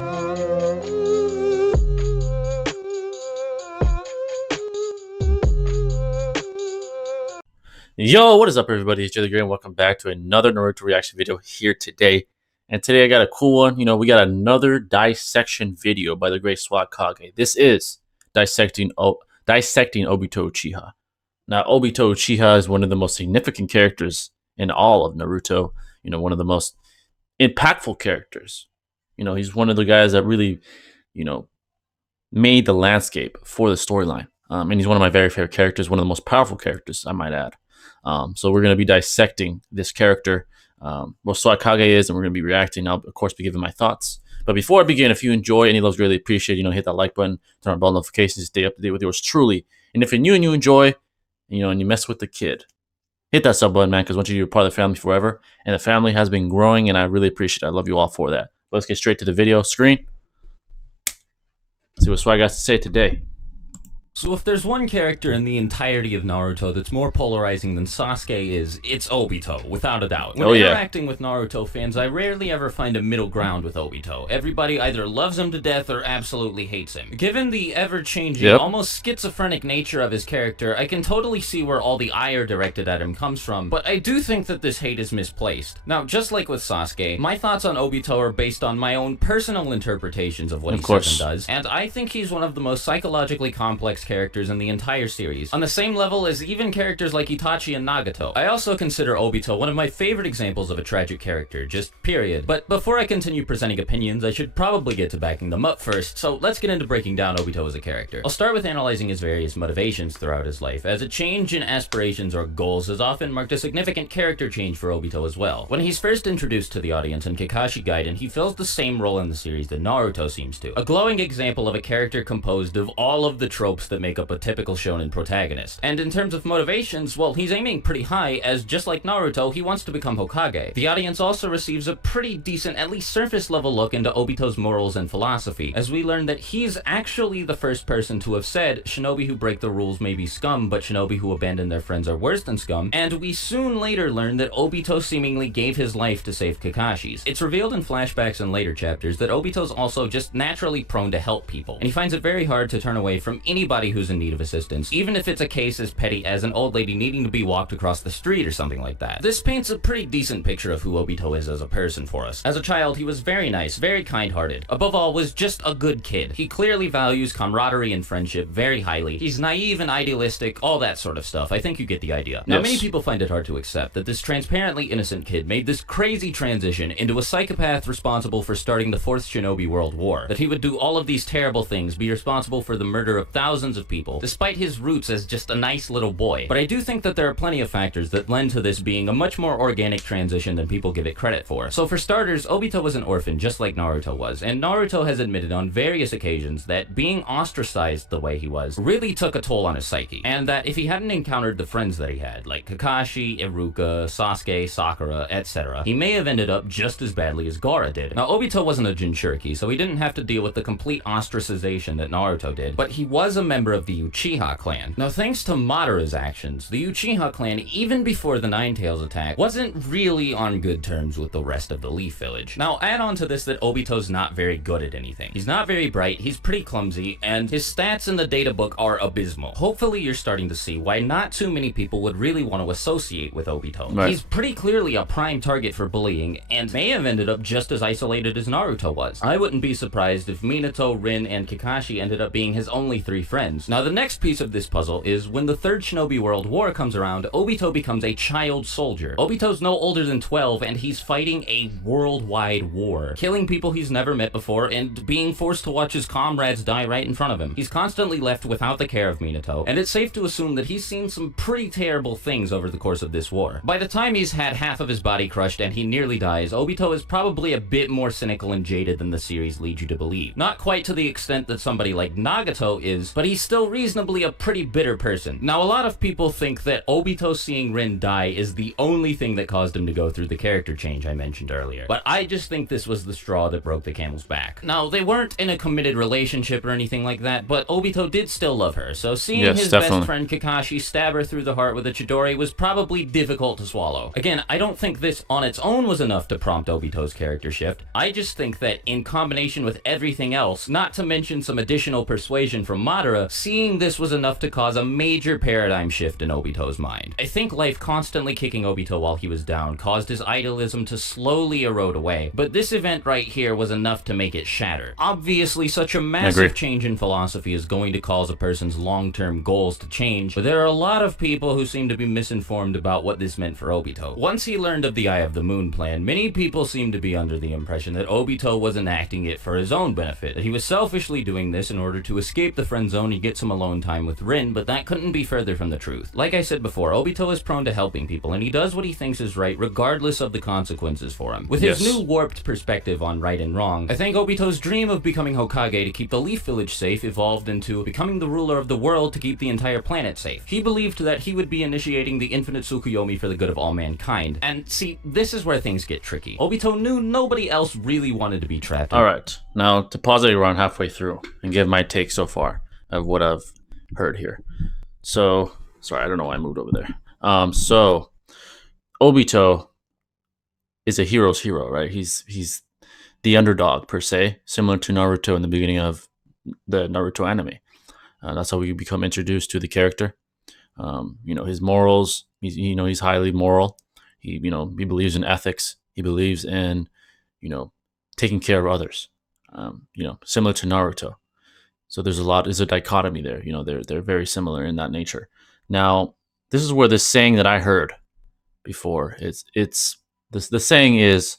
Yo, what is up, everybody? It's Jay the Great, and welcome back to another Naruto reaction video here today. And today I got a cool one. We got another dissection video by the great Swagkage. This is dissecting Obito Uchiha. Now, Obito Uchiha is one of the most significant characters in all of Naruto. One of the most impactful characters. He's one of the guys that really, made the landscape for the storyline. And he's one of my very favorite characters, one of the most powerful characters, I might add. So we're going to be dissecting this character, what Swagkage is, and we're going to be reacting. I'll, of course, be giving my thoughts. But before I begin, if you enjoy any of those, really appreciate, hit that like button, turn on bell notifications, stay up to date with yours truly. And if you're new and you enjoy, and you mess with the kid, hit that sub button, man, because once you're part of the family forever, and the family has been growing, and I really appreciate it. I love you all for that. But let's get straight to the video screen. See what Swag has to say today. So if there's one character in the entirety of Naruto that's more polarizing than Sasuke is, it's Obito, without a doubt. When interacting with Naruto fans, I rarely ever find a middle ground with Obito. Everybody either loves him to death or absolutely hates him. Given the ever-changing, almost schizophrenic nature of his character, I can totally see where all the ire directed at him comes from, but I do think that this hate is misplaced. Now, just like with Sasuke, my thoughts on Obito are based on my own personal interpretations of what he says and does, and I think he's one of the most psychologically complex characters in the entire series, on the same level as even characters like Itachi and Nagato. I also consider Obito one of my favorite examples of a tragic character, just period. But before I continue presenting opinions, I should probably get to backing them up first, so let's get into breaking down Obito as a character. I'll start with analyzing his various motivations throughout his life, as a change in aspirations or goals has often marked a significant character change for Obito as well. When he's first introduced to the audience in Kakashi Gaiden, he fills the same role in the series that Naruto seems to. A glowing example of a character composed of all of the tropes that make up a typical shonen protagonist. And in terms of motivations, well, he's aiming pretty high, as just like Naruto, he wants to become Hokage. The audience also receives a pretty decent, at least surface level look into Obito's morals and philosophy, as we learn that he's actually the first person to have said, shinobi who break the rules may be scum, but shinobi who abandon their friends are worse than scum, and we soon later learn that Obito seemingly gave his life to save Kakashi's. It's revealed in flashbacks and later chapters that Obito's also just naturally prone to help people, and he finds it very hard to turn away from anybody who's in need of assistance, even if it's a case as petty as an old lady needing to be walked across the street or something like that. This paints a pretty decent picture of who Obito is as a person for us. As a child, he was very nice, very kind-hearted. Above all, was just a good kid. He clearly values camaraderie and friendship very highly. He's naive and idealistic, all that sort of stuff. I think you get the idea. Now, many people find it hard to accept that this transparently innocent kid made this crazy transition into a psychopath responsible for starting the 4th Shinobi World War. That he would do all of these terrible things, be responsible for the murder of thousands of people, despite his roots as just a nice little boy. But I do think that there are plenty of factors that lend to this being a much more organic transition than people give it credit for. So for starters, Obito was an orphan just like Naruto was, and Naruto has admitted on various occasions that being ostracized the way he was really took a toll on his psyche, and that if he hadn't encountered the friends that he had, like Kakashi, Iruka, Sasuke, Sakura, etc., he may have ended up just as badly as Gaara did. Now, Obito wasn't a Jinchuriki, so he didn't have to deal with the complete ostracization that Naruto did, but he was a member of the Uchiha clan. Now, thanks to Madara's actions, the Uchiha clan, even before the Nine-Tails attack, wasn't really on good terms with the rest of the Leaf Village. Now, add on to this that Obito's not very good at anything. He's not very bright, he's pretty clumsy, and his stats in the data book are abysmal. Hopefully you're starting to see why not too many people would really want to associate with Obito. Right. He's pretty clearly a prime target for bullying, and may have ended up just as isolated as Naruto was. I wouldn't be surprised if Minato, Rin, and Kakashi ended up being his only 3 friends. Now, the next piece of this puzzle is when the 3rd Shinobi World War comes around, Obito becomes a child soldier. Obito's no older than 12, and he's fighting a worldwide war, killing people he's never met before, and being forced to watch his comrades die right in front of him. He's constantly left without the care of Minato, and it's safe to assume that he's seen some pretty terrible things over the course of this war. By the time he's had half of his body crushed and he nearly dies, Obito is probably a bit more cynical and jaded than the series leads you to believe. Not quite to the extent that somebody like Nagato is, but he's still reasonably a pretty bitter person. Now, a lot of people think that Obito seeing Rin die is the only thing that caused him to go through the character change I mentioned earlier. But I just think this was the straw that broke the camel's back. Now, they weren't in a committed relationship or anything like that, but Obito did still love her, so seeing his best friend Kakashi stab her through the heart with a Chidori was probably difficult to swallow. Again, I don't think this on its own was enough to prompt Obito's character shift. I just think that in combination with everything else, not to mention some additional persuasion from Madara, seeing this was enough to cause a major paradigm shift in Obito's mind. I think life constantly kicking Obito while he was down caused his idealism to slowly erode away, but this event right here was enough to make it shatter. Obviously, such a massive change in philosophy is going to cause a person's long-term goals to change, but there are a lot of people who seem to be misinformed about what this meant for Obito. Once he learned of the Eye of the Moon plan, many people seem to be under the impression that Obito was enacting it for his own benefit, that he was selfishly doing this in order to escape the friend zone and get some alone time with Rin, but that couldn't be further from the truth. Like I said before, Obito is prone to helping people, and he does what he thinks is right regardless of the consequences for him. With his new warped perspective on right and wrong, I think Obito's dream of becoming Hokage to keep the Leaf Village safe evolved into becoming the ruler of the world to keep the entire planet safe. He believed that he would be initiating the infinite Tsukuyomi for the good of all mankind. And see, this is where things get tricky. Obito knew nobody else really wanted to be trapped. Alright, now to pause it around halfway through and give my take so far of what I've heard here. So, sorry, I don't know why I moved over there. So, Obito is a hero's hero, right? He's the underdog, per se, similar to Naruto in the beginning of the Naruto anime. That's how we become introduced to the character. His morals, he's highly moral. He believes in ethics. He believes in, taking care of others. Similar to Naruto. So there's a dichotomy there. They're very similar in that nature. Now, this is where this saying that I heard before, the saying is,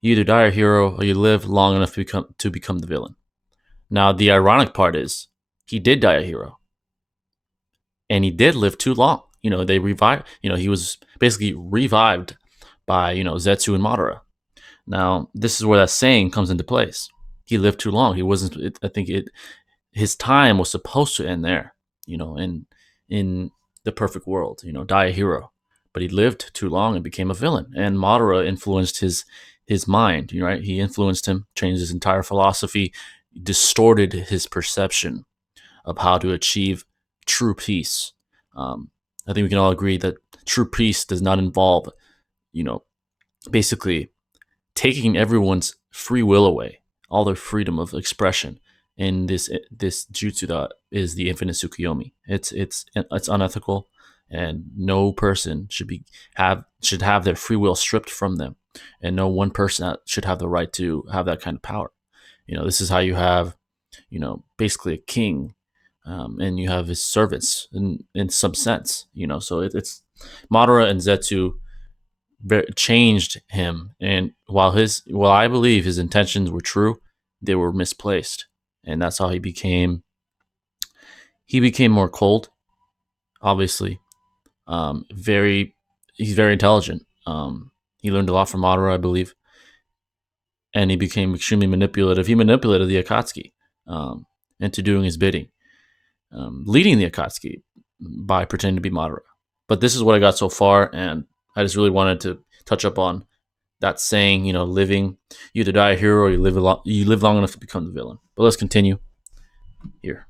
you either die a hero or you live long enough to become the villain. Now, the ironic part is, he did die a hero. And he did live too long. They revived, he was basically revived by, Zetsu and Madara. Now, this is where that saying comes into place. He lived too long. He wasn't, his time was supposed to end there, in the perfect world, die a hero. But he lived too long and became a villain. And Madara influenced his mind, right? He influenced him, changed his entire philosophy, distorted his perception of how to achieve true peace. I think we can all agree that true peace does not involve, basically taking everyone's free will away, all their freedom of expression. And this jutsu that is the infinite Tsukuyomi. It's unethical, and no person should have their free will stripped from them, and no one person should have the right to have that kind of power. This is how you have, basically a king. And you have his servants in some sense, so it's Madara and Zetsu changed him, and while I believe his intentions were true, they were misplaced, and that's how he became more cold. Obviously, he's very intelligent. He learned a lot from Madara, I believe, and he became extremely manipulative. He manipulated the Akatsuki into doing his bidding. Leading the Akatsuki by pretending to be Madara. But this is what I got so far, and I just really wanted to touch up on that saying, living, you either die a hero or you live long enough to become the villain. But let's continue here.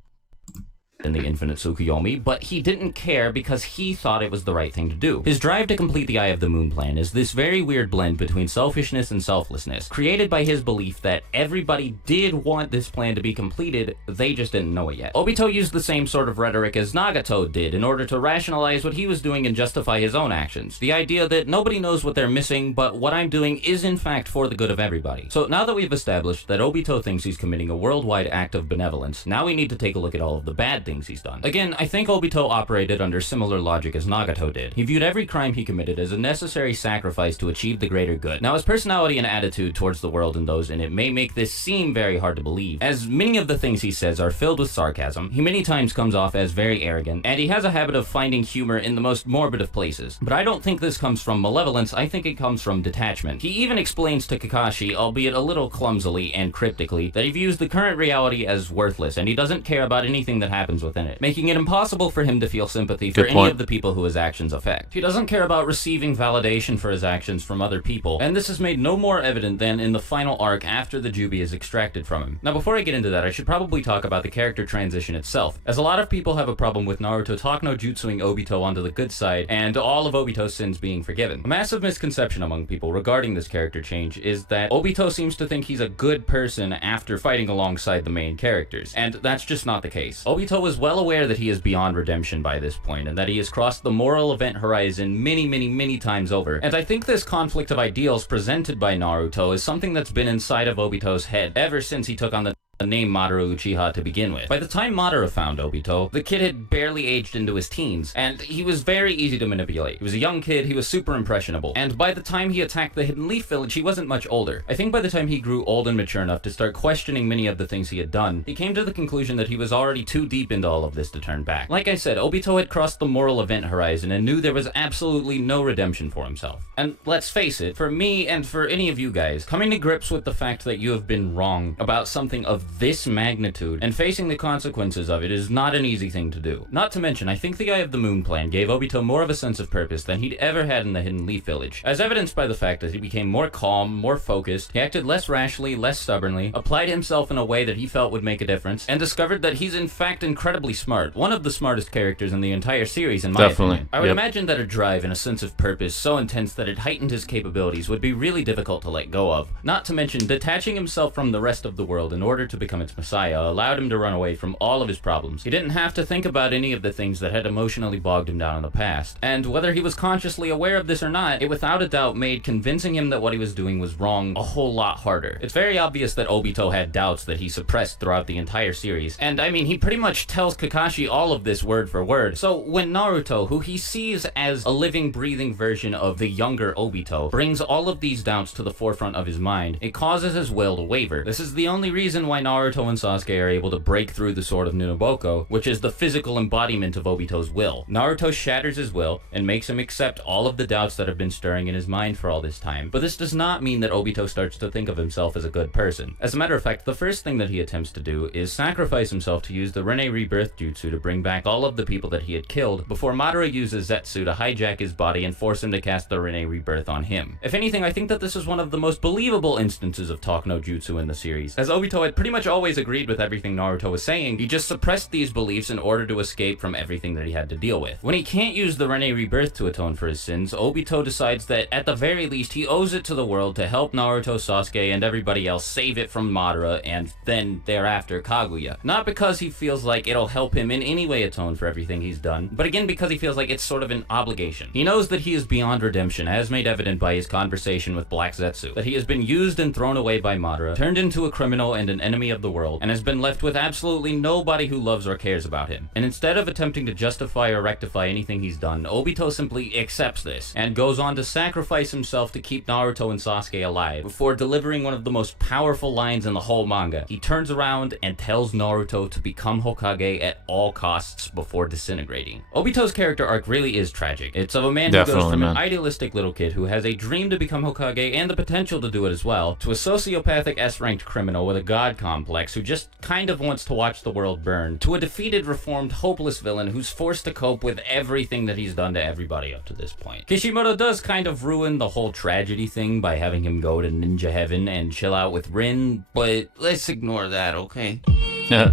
In the infinite Tsukuyomi, but he didn't care because he thought it was the right thing to do. His drive to complete the Eye of the Moon plan is this very weird blend between selfishness and selflessness, created by his belief that everybody did want this plan to be completed, they just didn't know it yet. Obito used the same sort of rhetoric as Nagato did in order to rationalize what he was doing and justify his own actions. The idea that nobody knows what they're missing, but what I'm doing is in fact for the good of everybody. So now that we've established that Obito thinks he's committing a worldwide act of benevolence, now we need to take a look at all of the bad things he's done. Again, I think Obito operated under similar logic as Nagato did. He viewed every crime he committed as a necessary sacrifice to achieve the greater good. Now, his personality and attitude towards the world and those in it may make this seem very hard to believe, as many of the things he says are filled with sarcasm. He many times comes off as very arrogant, and he has a habit of finding humor in the most morbid of places. But I don't think this comes from malevolence, I think it comes from detachment. He even explains to Kakashi, albeit a little clumsily and cryptically, that he views the current reality as worthless, and he doesn't care about anything that happens within it, making it impossible for him to feel sympathy for any of the people who his actions affect. He doesn't care about receiving validation for his actions from other people, and this is made no more evident than in the final arc after the Jubi is extracted from him. Now, before I get into that, I should probably talk about the character transition itself, as a lot of people have a problem with Naruto talk no jutsuing Obito onto the good side, and all of Obito's sins being forgiven. A massive misconception among people regarding this character change is that Obito seems to think he's a good person after fighting alongside the main characters, and that's just not the case. Obito is well aware that he is beyond redemption by this point, and that he has crossed the moral event horizon many times over, and I think this conflict of ideals presented by Naruto is something that's been inside of Obito's head ever since he took on the name Mamoru Uchiha to begin with. By the time Madara found Obito, the kid had barely aged into his teens, and he was very easy to manipulate. He was a young kid, he was super impressionable, and by the time he attacked the Hidden Leaf Village, he wasn't much older. I think by the time he grew old and mature enough to start questioning many of the things he had done, he came to the conclusion that he was already too deep into all of this to turn back. Like I said, Obito had crossed the moral event horizon and knew there was absolutely no redemption for himself. And let's face it, for me and for any of you guys, coming to grips with the fact that you have been wrong about something of this magnitude and facing the consequences of it is not an easy thing to do. Not to mention, I think the Eye of the Moon plan gave Obito more of a sense of purpose than he'd ever had in the Hidden Leaf Village, as evidenced by the fact that he became more calm, more focused, he acted less rashly, less stubbornly, applied himself in a way that he felt would make a difference, and discovered that he's in fact incredibly smart, one of the smartest characters in the entire series in my opinion. I would imagine that a drive and a sense of purpose so intense that it heightened his capabilities would be really difficult to let go of. Not to mention, detaching himself from the rest of the world in order to become its Messiah allowed him to run away from all of his problems. He didn't have to think about any of the things that had emotionally bogged him down in the past, and whether he was consciously aware of this or not, it without a doubt made convincing him that what he was doing was wrong a whole lot harder. It's very obvious that Obito had doubts that he suppressed throughout the entire series, and I mean, he pretty much tells Kakashi all of this word for word. So when Naruto, who he sees as a living, breathing version of the younger Obito, brings all of these doubts to the forefront of his mind, it causes his will to waver. This is the only reason why Naruto and Sasuke are able to break through the Sword of Nunoboko, which is the physical embodiment of Obito's will. Naruto shatters his will and makes him accept all of the doubts that have been stirring in his mind for all this time, but this does not mean that Obito starts to think of himself as a good person. As a matter of fact, the first thing that he attempts to do is sacrifice himself to use the Rinne Rebirth Jutsu to bring back all of the people that he had killed before Madara uses Zetsu to hijack his body and force him to cast the Rinne Rebirth on him. If anything, I think that this is one of the most believable instances of talk no jutsu in the series, as Obito had pretty much always agreed with everything Naruto was saying. He just suppressed these beliefs in order to escape from everything that he had to deal with. When he can't use the Rinne Rebirth to atone for his sins, Obito decides that at the very least he owes it to the world to help Naruto, Sasuke, and everybody else save it from Madara and then thereafter Kaguya. Not because he feels like it'll help him in any way atone for everything he's done, but again because he feels like it's sort of an obligation. He knows that he is beyond redemption, as made evident by his conversation with Black Zetsu, that he has been used and thrown away by Madara, turned into a criminal and an enemy of the world, and has been left with absolutely nobody who loves or cares about him. And instead of attempting to justify or rectify anything he's done, Obito simply accepts this, and goes on to sacrifice himself to keep Naruto and Sasuke alive, before delivering one of the most powerful lines in the whole manga. He turns around and tells Naruto to become Hokage at all costs before disintegrating. Obito's character arc really is tragic. It's of a man who goes from an idealistic little kid who has a dream to become Hokage and the potential to do it as well, to a sociopathic S-ranked criminal with a god complex who just kind of wants to watch the world burn, to a defeated, reformed, hopeless villain who's forced to cope with everything that he's done to everybody up to this point. Kishimoto does kind of ruin the whole tragedy thing by having him go to ninja heaven and chill out with Rin, but let's ignore that, okay? Yeah.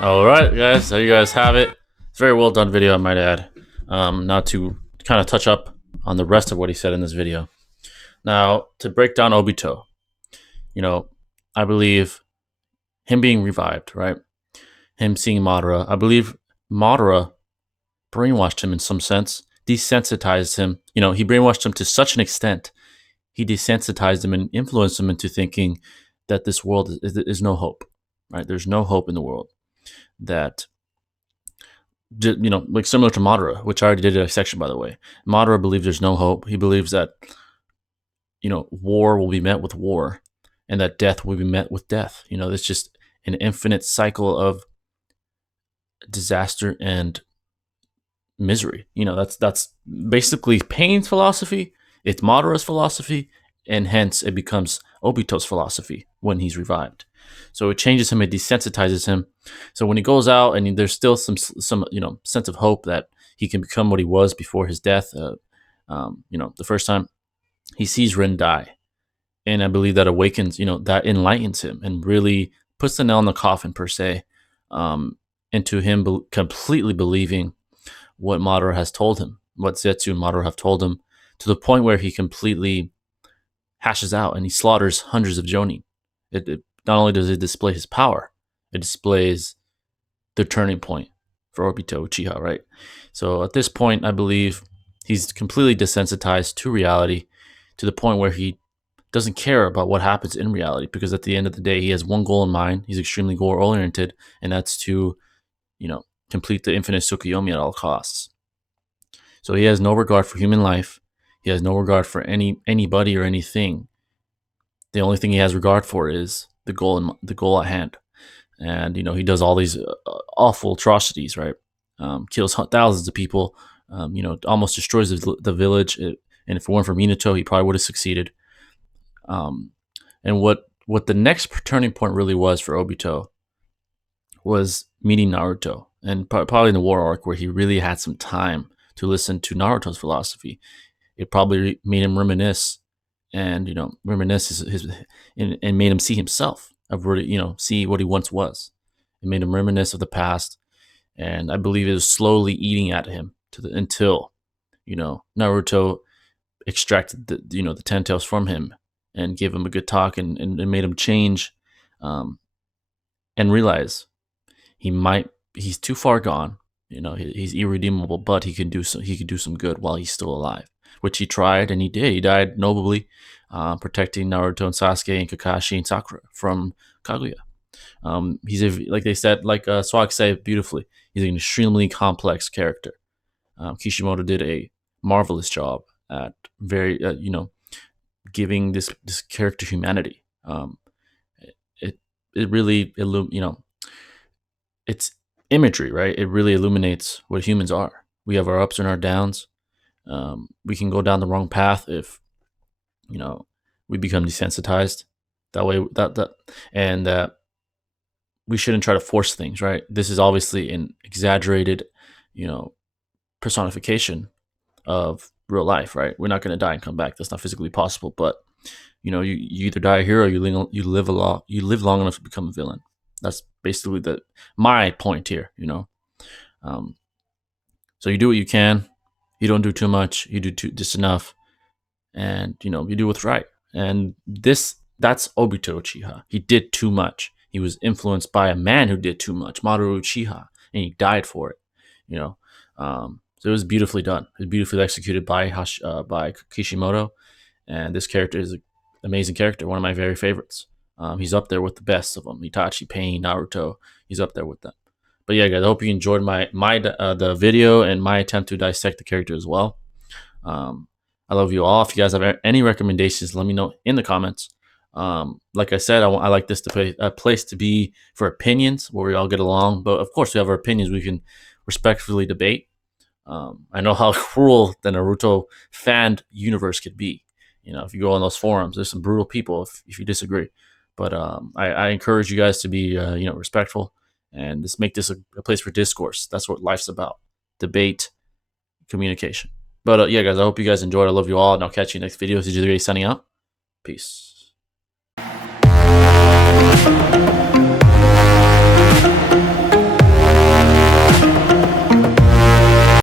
Alright guys, there you guys have it. It's a very well done video, I might add. Now to kind of touch up on the rest of what he said in this video. Now, to break down Obito, you know, I believe him being revived, right? Him seeing Madara. I believe Madara brainwashed him in some sense, desensitized him. You know, he brainwashed him to such an extent, he desensitized him and influenced him into thinking that this world is no hope, right? There's no hope in the world. That, you know, like similar to Madara, which I already did a section, by the way. Madara believes there's no hope. He believes that, you know, war will be met with war and that death will be met with death. You know, it's just an infinite cycle of disaster and misery. You know, that's basically Pain's philosophy. It's Madara's philosophy, and hence it becomes Obito's philosophy when he's revived. So it changes him, it desensitizes him. So when he goes out, and there's still some sense of hope that he can become what he was before his death. The first time he sees Rin die, and I believe that awakens, that enlightens him and really puts the nail in the coffin per se, into him completely believing what Madara has told him, what Zetsu and Madara have told him, to the point where he completely hashes out and he slaughters hundreds of Jonin. It not only does it display his power, it displays the turning point for Obito Uchiha, right? So at this point, I believe he's completely desensitized to reality, to the point where he doesn't care about what happens in reality, because at the end of the day, he has one goal in mind. He's extremely goal-oriented, and that's to, complete the infinite Tsukuyomi at all costs. So he has no regard for human life. He has no regard for anybody or anything. The only thing he has regard for is the goal at hand. And he does all these awful atrocities, right? Kills thousands of people. Almost destroys the village. And if it weren't for Minato, he probably would have succeeded. And what the next turning point really was for Obito was meeting Naruto, and probably in the war arc where he really had some time to listen to Naruto's philosophy. It probably made him reminisce, and reminisce and made him see himself, of really see what he once was. It made him reminisce of the past, and I believe it was slowly eating at him until Naruto extracted the 10 tails from him and gave him a good talk, and made him change, and realize he's too far gone. He's irredeemable, but he could do some good while he's still alive, which he tried, and he did. He died nobly, protecting Naruto and Sasuke and Kakashi and Sakura from Kaguya. Like they said, like Swag said beautifully, he's an extremely complex character. Kishimoto did a marvelous job at giving this character humanity. It really it's imagery, right? It really illuminates what humans are. We have our ups and our downs. We can go down the wrong path if we become desensitized. That way, and we shouldn't try to force things, right? This is obviously an exaggerated, personification of real life, right? We're not going to die and come back. That's not physically possible. But you either die a hero, or you live long enough to become a villain. That's basically my point here. So you do what you can. You don't do too much. You do just enough, and you do what's right. And that's Obito Uchiha. He did too much. He was influenced by a man who did too much, Mamoru Uchiha, and he died for it. So it was beautifully done. It was beautifully executed by Kishimoto, and this character is an amazing character, one of my very favorites. He's up there with the best of them. Itachi, Pain, Naruto. He's up there with them. But yeah, guys, I hope you enjoyed the video and my attempt to dissect the character as well. I love you all. If you guys have any recommendations, let me know in the comments. Like I said, I like this to be a place to be for opinions where we all get along. But of course, we have our opinions we can respectfully debate. I know how cruel the Naruto fan universe could be. If you go on those forums, there's some brutal people if you disagree. But I encourage you guys to be respectful, and just make this a place for discourse. That's what life's about: debate, communication. But yeah, guys, I hope you guys enjoyed. I love you all, and I'll catch you next video. This is signing out. Peace.